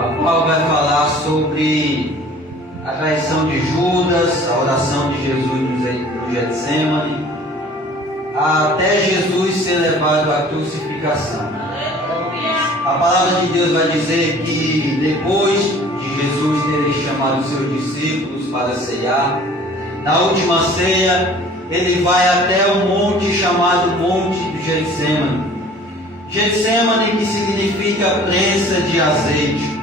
a qual vai falar sobre a traição de Judas, a oração de Jesus no Getsemane, até Jesus ser levado à crucificação. A palavra de Deus vai dizer que depois de Jesus ter chamado os seus discípulos para ceiar, na última ceia, ele vai até o monte chamado Monte do Getsemane. Getsemane, que significa prensa de azeite.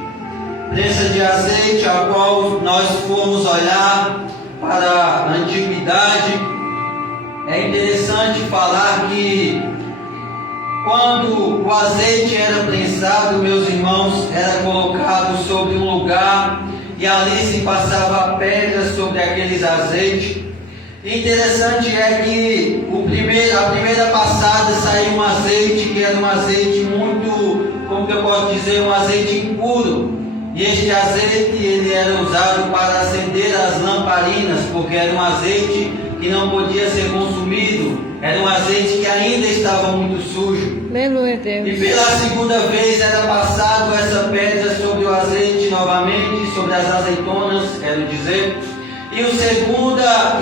Prensa de azeite, a qual nós fomos olhar para a antiguidade. É interessante falar que quando o azeite era prensado, meus irmãos, era colocado sobre um lugar e ali se passava pedra sobre aqueles azeites. Interessante é que a primeira passada saiu um azeite que era um azeite muito, como que eu posso dizer, um azeite impuro. E este azeite ele era usado para acender as lamparinas, porque era um azeite que não podia ser consumido. Era um azeite que ainda estava muito sujo. Aleluia, Deus. E pela segunda vez era passado essa pedra sobre o azeite novamente, sobre as azeitonas, quero dizer. E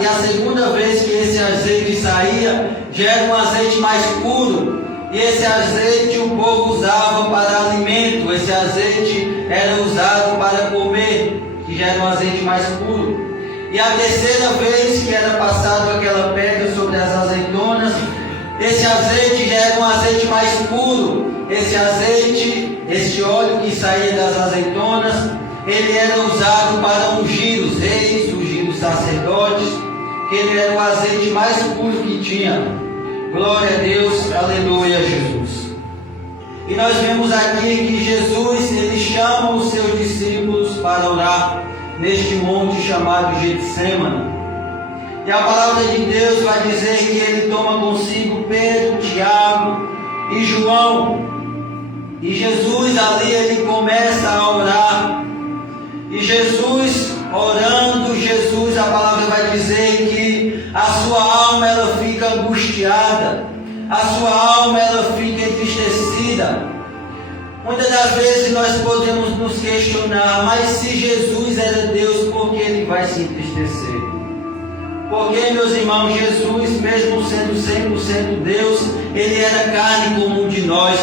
a segunda vez que esse azeite saía, já era um azeite mais puro. E esse azeite o povo usava para alimento. Esse azeite era usado para comer, que já era um azeite mais puro. E a terceira vez que era passado aquela pedra sobre as azeitonas, esse azeite já era um azeite mais puro. Esse óleo que saía das azeitonas, ele era usado para ungir os reis, ungir os sacerdotes, que ele era o azeite mais puro que tinha. Glória a Deus, aleluia, Jesus. E nós vemos aqui que Jesus, ele chama os seus discípulos para orar neste monte chamado Getsemane. E a palavra de Deus vai dizer que ele toma consigo Pedro, Tiago e João. E Jesus ali, ele começa a orar. E Jesus, orando, a palavra vai dizer que a sua alma ela fica angustiada, a sua alma ela fica entristecida. Muitas das vezes nós podemos nos questionar, mas se Jesus era Deus, por que ele vai se entristecer? Porque, meus irmãos, Jesus, mesmo sendo 100% Deus, ele era carne como um de nós.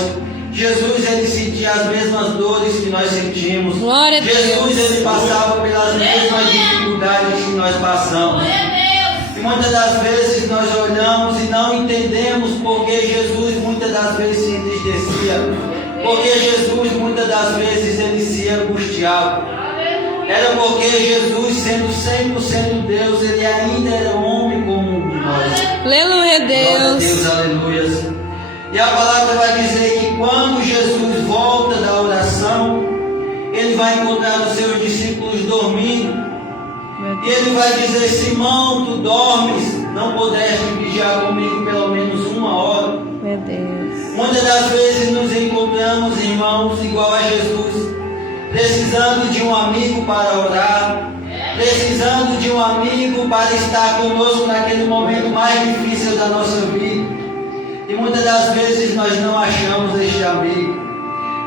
Jesus, ele sentia as mesmas dores que nós sentimos. Glória a Deus. Jesus, ele passava pelas mesmas dificuldades que nós passamos. E muitas das vezes nós olhamos e não entendemos porque Jesus muitas das vezes se entristecia. Porque Jesus muitas das vezes ele se angustiava. Era porque Jesus, sendo 100% Deus, ele ainda era homem como um de nós. Aleluia, Deus. Glória a Deus, aleluia. E a palavra vai dizer que quando Jesus volta da oração, ele vai encontrar os seus discípulos dormindo. E ele vai dizer: Simão, tu dormes, não pudeste vigiar comigo pelo menos 1 hora. Meu Deus. Muitas das vezes nos encontramos, irmãos, igual a Jesus, precisando de um amigo para orar, precisando de um amigo para estar conosco naquele momento mais difícil da nossa vida. E muitas das vezes nós não achamos este amigo.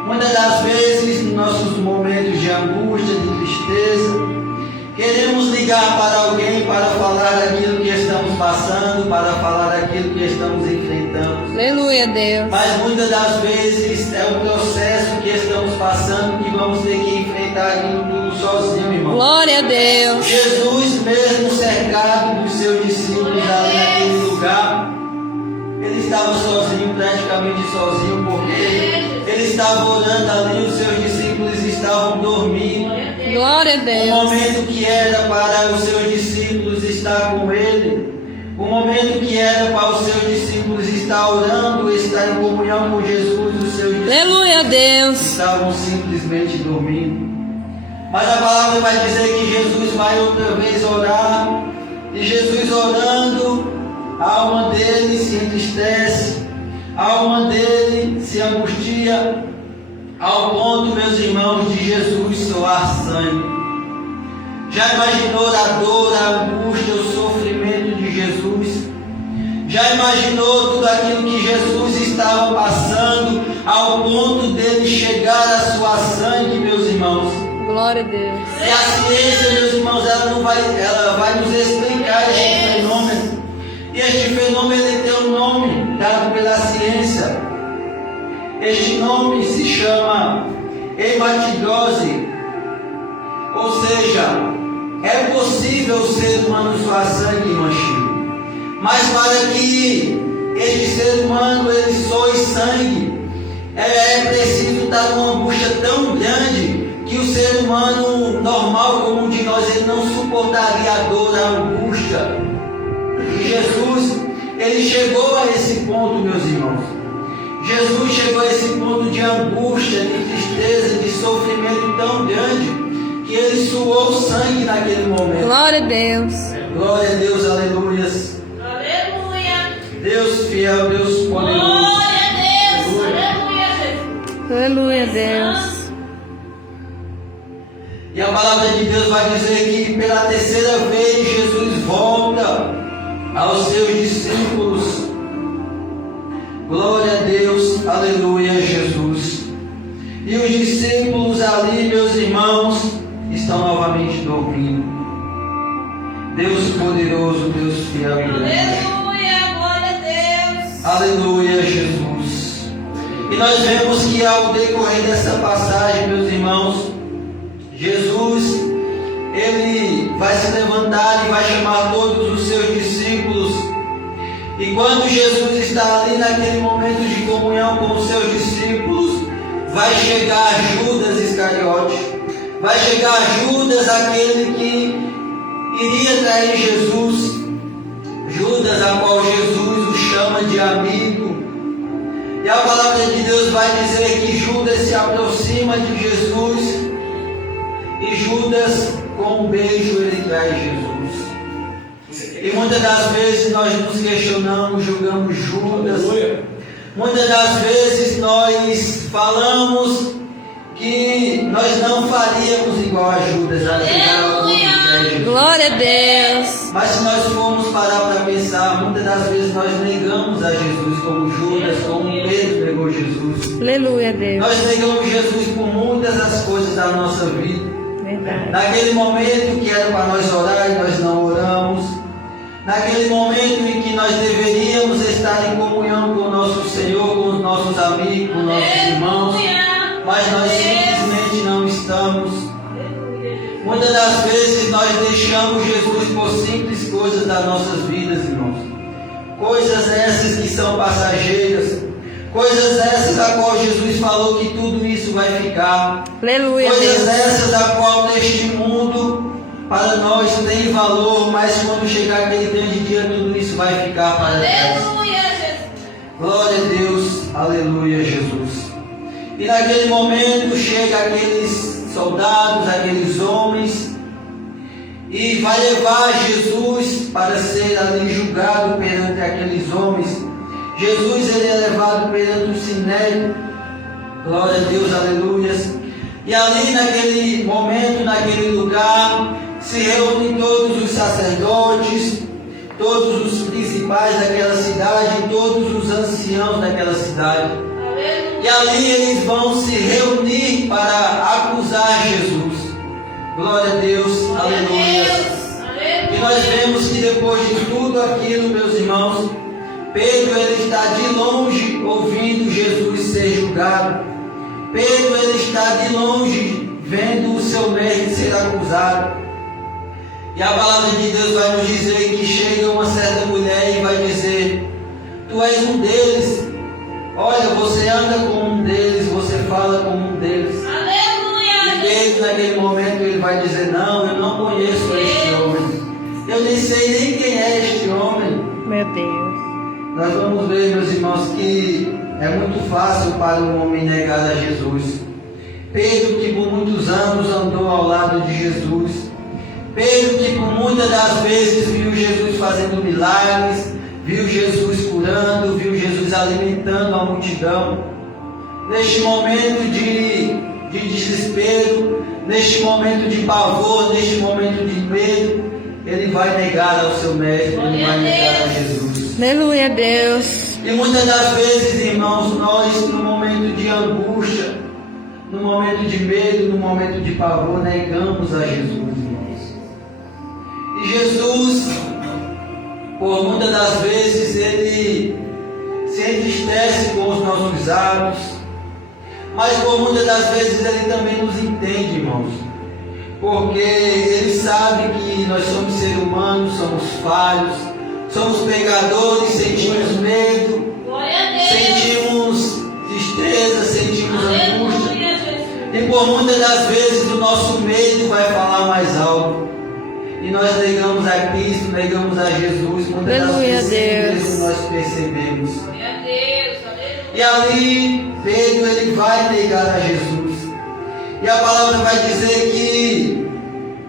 Muitas das vezes, nos nossos momentos de angústia, de tristeza, queremos ligar para alguém para falar daquilo que estamos passando, para falar daquilo que estamos enfrentando. Aleluia, Deus. Mas muitas das vezes é o processo que estamos passando que vamos ter que enfrentar aquilo tudo sozinho, irmão. Glória a Deus. Jesus, mesmo cercado dos seus discípulos ali naquele lugar, ele estava sozinho, praticamente sozinho, porque ele estava orando ali, os seus discípulos estavam dormindo. Glória a O Deus. momento que era para os seus discípulos estar com ele, o momento que era para os seus discípulos estar orando, estar em comunhão com Jesus, os seus discípulos Aleluia, Deus. estavam simplesmente dormindo. Mas a palavra vai dizer que Jesus vai outra vez orar, e Jesus orando, a alma dele se entristece, a alma dele se angustia, ao ponto, meus irmãos, de Jesus soar sangue. Já imaginou a dor, a angústia, o sofrimento de Jesus? Já imaginou tudo aquilo que Jesus estava passando, ao ponto dele chegar a suar sangue, meus irmãos? irmãos. Glória a Deus. E a ciência, meus irmãos, ela vai nos explicar este fenômeno. E este fenômeno ele tem um nome dado pela ciência. Este nome se chama hematidrose. Ou seja, é possível o ser humano suar sangue, irmão Chico. Mas para que este ser humano ele soe sangue, é preciso estar numa angústia tão grande que o ser humano normal como um de nós ele não suportaria a dor, a angústia. E Jesus, ele chegou a esse ponto, meus irmãos. Jesus chegou a esse ponto de angústia, de tristeza, de sofrimento tão grande que ele suou sangue naquele momento. Glória a Deus. Glória a Deus, aleluias. Aleluia. Deus fiel, Deus poderoso. Glória a Deus. Aleluia, Jesus. Aleluia a Deus. E a palavra de Deus vai dizer que pela terceira vez Jesus volta aos seus discípulos. Glória a Deus, aleluia, Jesus. E os discípulos ali, meus irmãos, estão novamente dormindo. Deus poderoso, Deus fiel e grande. Aleluia, glória a Deus. Aleluia, Jesus. E nós vemos que ao decorrer dessa passagem, meus irmãos, Jesus, ele vai se levantar e vai chamar todos os seus discípulos. E quando Jesus está ali naquele momento de comunhão com os seus discípulos, vai chegar Judas Iscariote, vai chegar Judas, aquele que iria trair Jesus, Judas, a qual Jesus o chama de amigo. E a palavra de Deus vai dizer que Judas se aproxima de Jesus e Judas, com um beijo, ele trai Jesus. E muitas das vezes nós nos questionamos, julgamos Judas. Muitas das vezes nós falamos que nós não faríamos igual a Judas, a pegar ao ponto de trair Jesus. Glória a Deus. Mas se nós formos parar para pensar, muitas das vezes nós negamos a Jesus como Judas, como Pedro negou Jesus. Aleluia a Deus. Nós negamos Jesus por muitas das coisas da nossa vida. Verdade. Naquele momento que era para nós orar e nós não oramos. Naquele momento em que nós deveríamos estar em comunhão com o nosso Senhor, com os nossos amigos, com os nossos irmãos, mas nós simplesmente não estamos. Muitas das vezes nós deixamos Jesus por simples coisas das nossas vidas, irmãos. Coisas essas que são passageiras. Coisas essas da qual Jesus falou que tudo isso vai ficar. Aleluia a Coisas Deus. essas da qual neste mundo para nós tem valor, mas quando chegar aquele grande dia tudo isso vai ficar para trás. Aleluia, Jesus. Glória a Deus, aleluia, Jesus. E naquele momento chega aqueles soldados, aqueles homens, e vai levar Jesus para ser ali julgado perante aqueles homens. Jesus ele é levado perante o sinédrio. Glória a Deus, aleluia. E ali naquele momento, naquele lugar, se reúnem todos os sacerdotes, todos os principais daquela cidade, todos os anciãos daquela cidade. E ali eles vão se reunir para acusar Jesus. Glória a Deus, aleluia. E nós vemos que depois de tudo aquilo, meus irmãos, Pedro ele está de longe ouvindo Jesus ser julgado. Pedro ele está de longe vendo o seu mestre ser acusado. E a palavra de Deus vai nos dizer que chega uma certa mulher e vai dizer: tu és um deles. Olha, você anda como um deles, você fala como um deles. Aleluia. E Pedro naquele momento ele vai dizer: não, eu não conheço este homem. Eu nem sei nem quem é este homem. Meu Deus. Nós vamos ver, meus irmãos, que é muito fácil para um homem negar a Jesus. Pedro, que por muitos anos andou ao lado de Jesus. Pedro, que por muitas das vezes viu Jesus fazendo milagres, viu Jesus curando, viu Jesus alimentando a multidão. Neste momento de desespero, neste momento de pavor, neste momento de medo, ele vai negar ao seu mestre, ele vai negar a Jesus. Aleluia a Deus. E muitas das vezes, irmãos, nós no momento de angústia, no momento de medo, no momento de pavor, negamos a Jesus, irmãos. E Jesus, por muitas das vezes, ele se entristece com os nossos atos, mas por muitas das vezes ele também nos entende, irmãos, porque ele sabe que nós somos seres humanos, somos falhos, somos pecadores, sentimos medo, Glória a Deus. sentimos tristeza, sentimos angústia, Aleluia, Jesus. e por muitas das vezes o nosso medo vai falar mais alto. E nós negamos a Cristo, negamos a Jesus, muitas das Aleluia, vezes Deus. mesmo nós percebemos. Glória a Deus. Aleluia. E ali Pedro ele vai negar a Jesus. E a palavra vai dizer que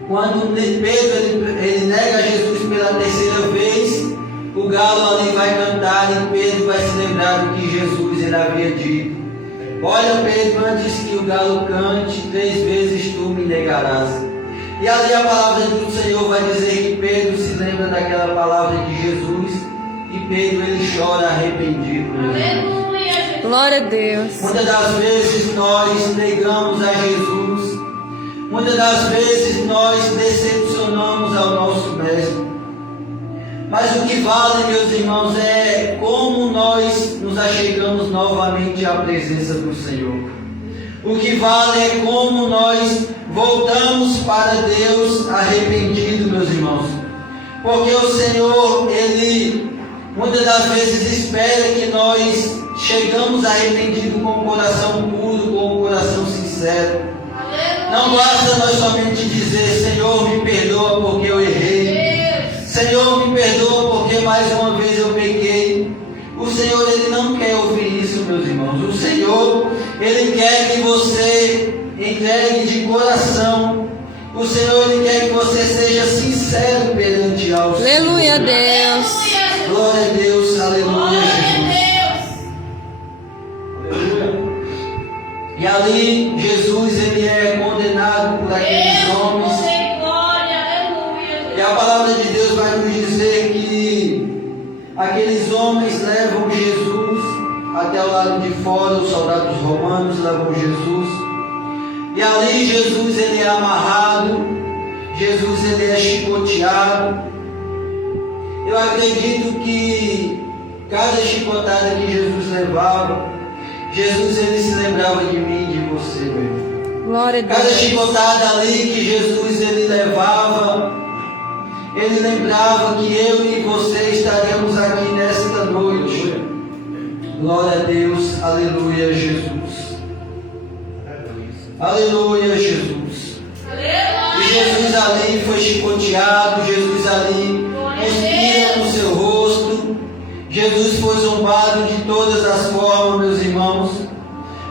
quando Pedro ele nega a Jesus pela terceira vez, o galo ali vai cantar e Pedro vai se lembrar do que Jesus ele havia dito. Olha, Pedro, antes que o galo cante, 3 vezes tu me negarás. E ali a palavra do Senhor vai dizer que Pedro se lembra daquela palavra de Jesus e Pedro ele chora arrependido. Aleluia, Jesus. Glória a Deus. Muitas das vezes nós negamos a Jesus, muitas das vezes nós decepcionamos ao nosso Mestre. Mas o que vale, meus irmãos, é como nós nos achegamos novamente à presença do Senhor. O que vale é como nós voltamos para Deus arrependidos, meus irmãos. Porque o Senhor, Ele muitas das vezes espera que nós chegamos arrependidos com o coração puro, com o coração sincero. Não basta nós somente dizer, Senhor, me perdoa porque eu errei. Senhor, me perdoa porque mais uma vez eu pequei. O Senhor, Ele não quer ouvir isso, meus irmãos. O Senhor, Ele quer que você entregue de coração. O Senhor, Ele quer que você seja sincero perante ao Senhor. Aleluia a Deus. Glória a Deus, aleluia, Glória Jesus. a Deus. E ali, Jesus, Ele é condenado por aqueles homens. Deus tem glória. Aleluia. E a palavra de Deus vai nos dizer que aqueles homens levam Jesus até o lado de fora, os soldados romanos levam Jesus. E ali Jesus ele é amarrado, Jesus ele é chicoteado. Eu acredito que cada chicotada que Jesus levava, Jesus ele se lembrava de mim e de você, meu irmão. Glória a Cada Deus. chicotada ali que Jesus ele levava, ele lembrava que eu e você estaríamos aqui nesta noite. Glória a Deus, aleluia, Jesus. Aleluia, Jesus. E Jesus ali foi chicoteado, Jesus ali cuspia no seu rosto, Jesus foi zombado de todas as formas, meus irmãos.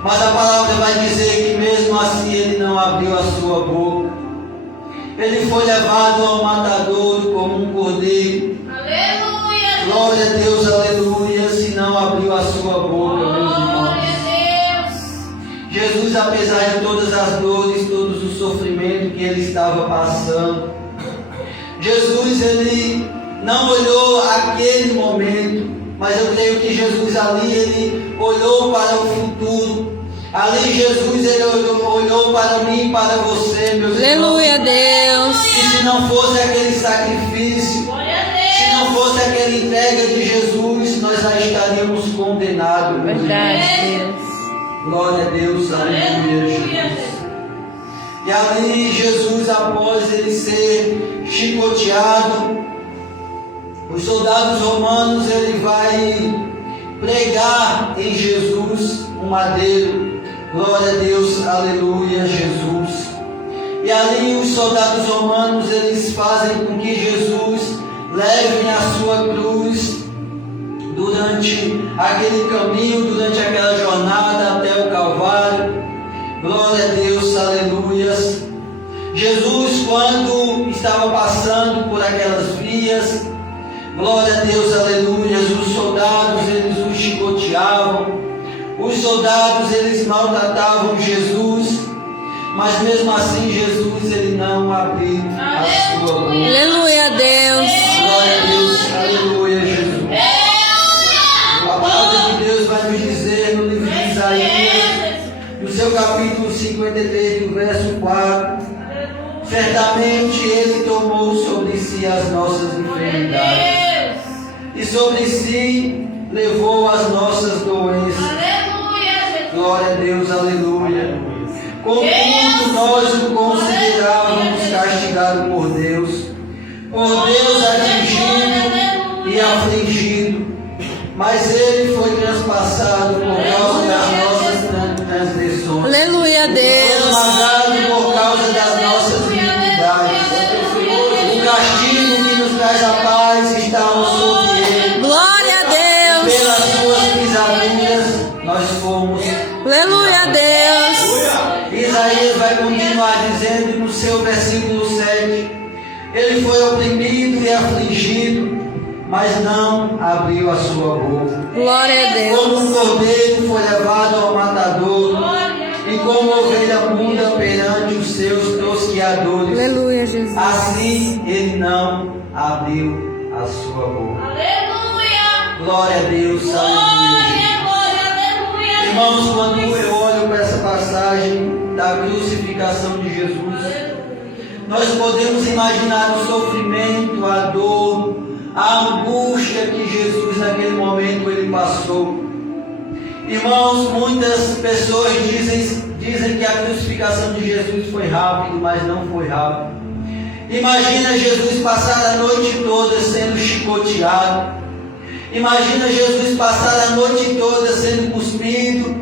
Mas a palavra vai dizer que mesmo assim ele não abriu a sua boca. Ele foi levado ao matadouro como um cordeiro. Aleluia. Glória a Deus, aleluia, se não abriu a sua boca, meus irmãos. Glória a Deus. Jesus, apesar de todas as dores, todos os sofrimentos que ele estava passando, Jesus, ele não olhou aquele momento, mas eu creio que Jesus ali, ele olhou para o futuro. Ali Jesus, ele olhou para mim e para você, meus irmãos. Aleluia a Deus. E se não fosse aquele sacrifício, Glória a se Deus. não fosse aquela entrega de Jesus, nós já estaríamos condenados, meus irmãos. Verdade, Deus. Glória a Deus, aleluia, Jesus. E ali Jesus, após ele ser chicoteado, os soldados romanos, ele vai pregar em Jesus um madeiro. Glória a Deus, aleluia, Jesus. E ali os soldados romanos, eles fazem com que Jesus leve a sua cruz durante aquele caminho, durante aquela jornada até o Calvário. Glória a Deus, aleluias. Jesus, quando estava passando por aquelas vias, glória a Deus, aleluias, os soldados, eles o chicoteavam, os soldados, eles maltratavam Jesus, mas mesmo assim Jesus, ele não abriu a sua boca. Aleluia a Deus. Glória a Deus, aleluia, Jesus. A palavra de Deus vai nos dizer no livro de Isaías, no seu capítulo 5, 53, do verso 4. Certamente Ele tomou sobre si as nossas enfermidades e sobre si levou as nossas doenças. Glória a Deus, aleluia. Contudo, nós o considerávamos castigado por Deus atingido e afligido, mas Ele foi transpassado por causa das nossas transgressões. Aleluia, Foi Deus. esmagado por causa das nossas iniquidades. O castigo que nos traz a paz estava sobre Ele. Glória a Deus. Pelas suas pisaduras nós fomos. Aleluia, Deus. Isaías vai continuar dizendo no seu versículo 7: Ele foi oprimido e afligido, mas não abriu a sua boca. Glória a Deus. Como um cordeiro foi levado ao matador, e como ovelha muda perante os seus tosquiadores, Aleluia, Jesus. assim ele não abriu a sua boca. Glória a Deus, aleluia. Irmãos, quando eu olho para essa passagem da crucificação de Jesus, nós podemos imaginar o sofrimento, a dor, a angústia que Jesus naquele momento ele passou. Irmãos, muitas pessoas dizem que a crucificação de Jesus foi rápido, mas não foi rápido. Imagina Jesus passar a noite toda sendo chicoteado. Imagina Jesus passar a noite toda sendo cuspido,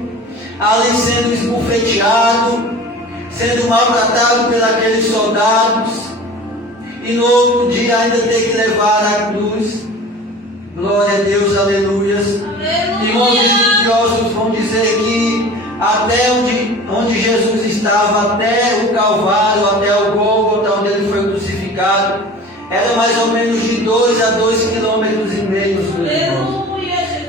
ali sendo esbofeteado, sendo maltratado por aqueles soldados, e no outro dia ainda ter que levar a cruz. Glória a Deus, aleluias. Irmãos estudiosos vão dizer que até onde Jesus estava, até o Calvário, até o Gólgota, onde ele foi crucificado, era mais ou menos de 2 a 2,5 km.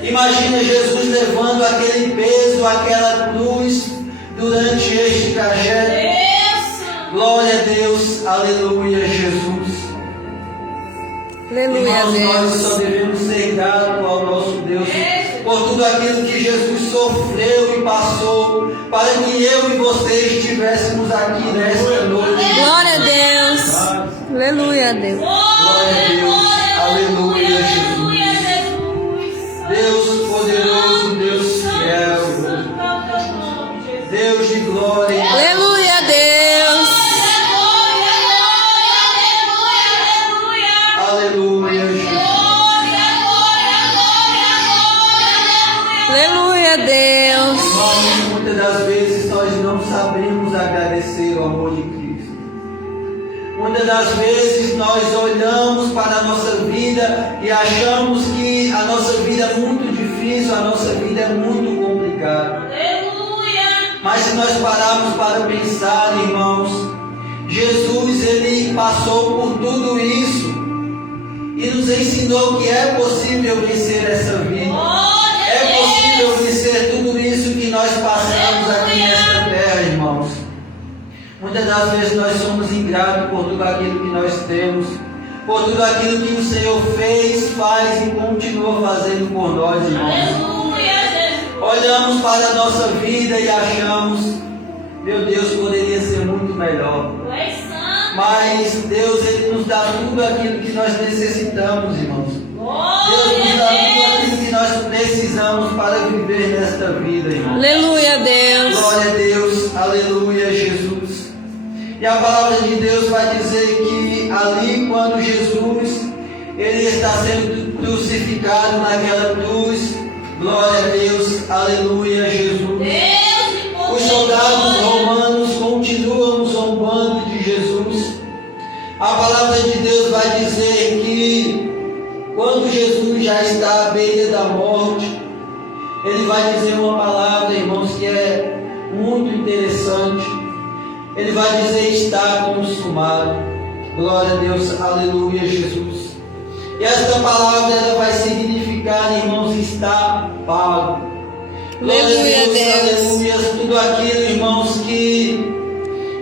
Imagina Jesus levando aquele peso, aquela cruz durante este trajeto. Glória a Deus, aleluia, Jesus. Aleluia, Irmãos, nós Deus. só devemos ser gratos ao nosso Deus por tudo aquilo que Jesus sofreu e passou, para que eu e você estivéssemos aqui nesta noite. Glória a Deus. Aleluia, Deus. Glória a Deus, aleluia, Jesus. Deus poderoso, Deus fiel, Deus de glória. Aleluia, Deus. Aleluia, Jesus. Aleluia, Deus. Irmãos, muitas das vezes nós não sabemos agradecer o amor de Cristo. Muitas das vezes nós olhamos para a nossa vida e achamos que a nossa vida é muito difícil, a nossa vida é muito complicada. Mas se nós pararmos para pensar, irmãos, Jesus ele passou por tudo isso e nos ensinou que é possível vencer essa vida. É possível vencer tudo isso que nós passamos aqui nesta terra, irmãos. Muitas das vezes nós somos ingratos por tudo aquilo que nós temos, por tudo aquilo que o Senhor fez, faz e continua fazendo por nós, irmãos. Olhamos para a nossa vida e achamos, meu Deus, poderia ser muito melhor. Mas Deus, Ele nos dá tudo aquilo que nós necessitamos, irmãos. Deus nos dá tudo aquilo que nós precisamos para viver nesta vida, irmãos. Aleluia, Deus. Glória a Deus, aleluia, Jesus. E a palavra de Deus vai dizer que ali, quando Jesus ele está sendo crucificado naquela cruz, glória a Deus, aleluia, Jesus. Os soldados romanos continuam zombando de Jesus. A palavra de Deus vai dizer que quando Jesus já está à beira da morte, ele vai dizer uma palavra, irmãos, que é muito interessante. Ele vai dizer: está consumado. Glória a Deus, aleluia, Jesus. E esta palavra ela vai significar, irmãos, está pago. Glória Aleluia, a Deus, Deus. aleluia. Tudo aquilo, irmãos, que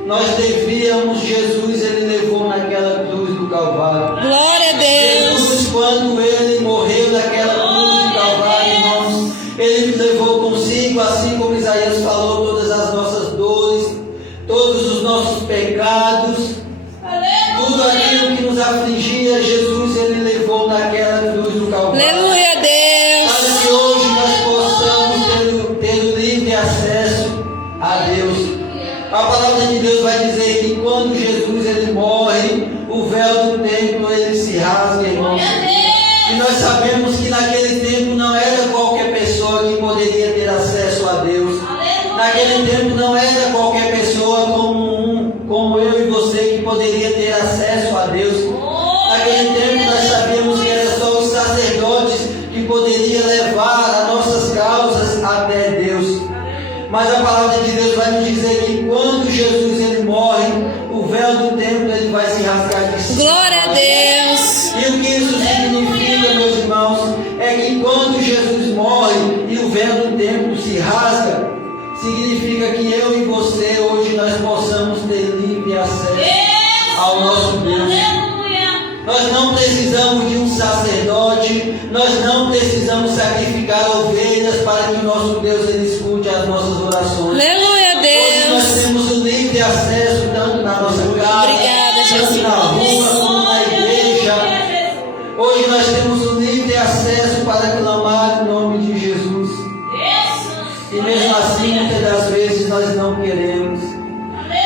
nós devíamos, Jesus ele levou naquela cruz do Calvário. Glória a Deus. Jesus, quando ele morreu naquela cruz do Calvário, irmãos, ele levou consigo, assim como Isaías falou, todas as nossas dores, nossos pecados, tudo aquilo que nos afligia, Jesus, Ele levou naquela cruz do Calvário. Aleluia, Para Deus. que hoje nós possamos ter o livre acesso a Deus. A palavra de Deus vai dizer que quando Jesus ele morre, o véu do templo ele se rasga, irmãos. E nós sabemos que naquele tempo não era qualquer pessoa que poderia ter acesso a Deus. Naquele tempo não era qualquer pessoa como eu e você que poderia ter acesso a Deus. Naquele tempo nós sabíamos que era só os sacerdotes que poderiam levar as nossas causas até Deus. Mas a palavra de Deus vai nos dizer que quando Jesus ele morre, o véu do templo ele vai se rasgar de cima. Glória a Deus. E o que isso significa, meus irmãos, é que quando Jesus morre e o véu do templo se rasga, significa que eu e você hoje nós possamos ter livre acesso ao nosso Deus. Nós não precisamos de um sacerdote, nós não precisamos sacrificar ovelhas para que o nosso Deus ele escute as nossas orações. Aleluia, Hoje nós Deus. temos o livre acesso tanto na nossa casa, Obrigada, tanto Jesus. na rua, como na igreja. Hoje nós temos o livre acesso para clamar o nome de Jesus. E mesmo assim, muitas das vezes nós não queremos.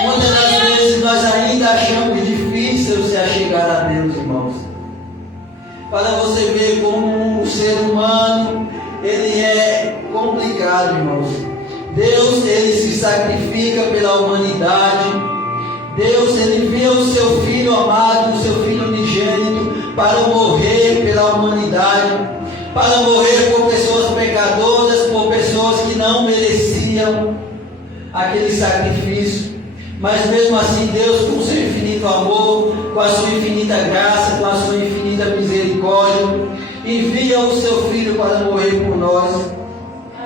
Muitas das vezes nós ainda achamos difícil se achegar a Deus, irmãos. Para você ver como o ser humano, ele é complicado, irmãos. Deus, ele se sacrifica pela humanidade. Deus, ele envia o seu Filho amado, o seu Filho unigênito, para morrer pela humanidade. Para morrer por pessoas pecadoras, por pessoas que não mereciam aquele sacrifício. Mas mesmo assim, Deus, com o seu infinito amor, com a sua infinita graça, com a sua infinita misericórdia, envia o seu Filho para morrer por nós.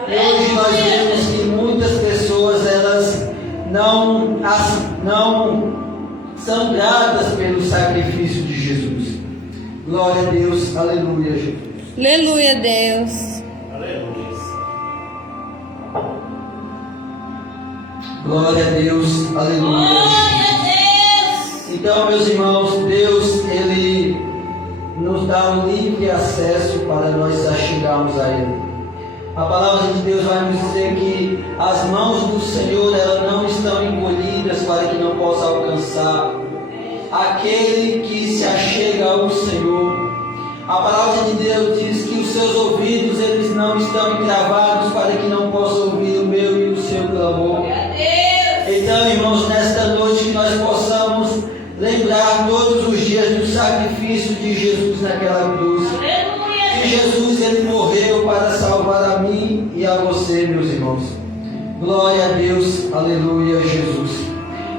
E hoje nós vemos que muitas pessoas, elas não são gratas pelo sacrifício de Jesus. Glória a Deus, aleluia, Jesus. Aleluia, Deus. Glória a Deus, aleluia. Então, meus irmãos, Deus, Ele nos dá um livre acesso para nós chegarmos a Ele. A palavra de Deus vai nos dizer que as mãos do Senhor, elas não estão encolhidas para que não possa alcançar aquele que se achega ao Senhor. A palavra de Deus diz que os seus ouvidos, eles não estão encravados para que não possam ouvir o meu e o seu clamor. Então, irmãos, nesta noite que nós possamos lembrar todos os dias do sacrifício de Jesus naquela cruz. E Jesus, ele morreu para salvar a mim e a você, meus irmãos. Glória a Deus, aleluia, Jesus.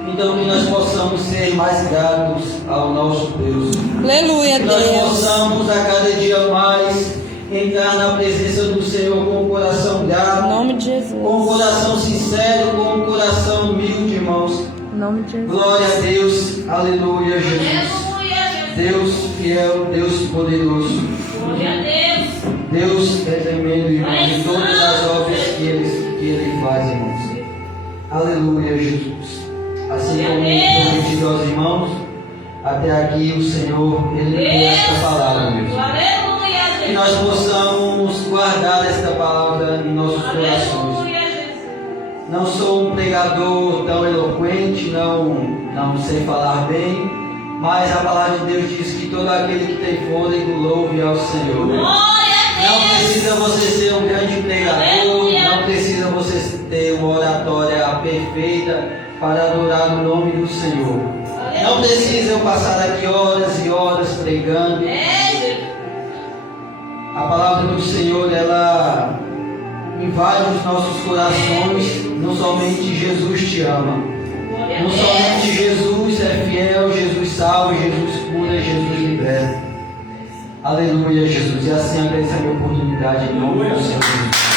Então, que nós possamos ser mais gratos ao nosso Deus. Aleluia, Que nós Deus. possamos a cada dia mais entrar na presença do Senhor com o coração Em grato, nome de Jesus. com o coração sincero, com o coração humilde, irmãos. Em nome de Jesus. Glória a Deus, aleluia, Jesus. Deus fiel, Deus poderoso. Deus é tremendo, irmãos, em todas as obras que Ele faz, irmãos. Aleluia, Jesus. Assim como prometido aos irmãos, até aqui o Senhor, Ele tem esta palavra, meus irmãos. Que nós possamos guardar esta palavra em nossos corações. Não sou um pregador tão eloquente, não sei falar bem, mas a palavra de Deus diz que todo aquele que tem fôlego louve ao Senhor. Não precisa você ser um grande pregador, não precisa você ter uma oratória perfeita para adorar o nome do Senhor. Não precisa eu passar aqui horas e horas pregando. A palavra do Senhor, ela invade os nossos corações. Não somente Jesus te ama, não somente Jesus é fiel, Jesus salva, Jesus cura, Jesus liberta. Aleluia, Jesus. E assim agradeço a minha oportunidade em nome do Senhor.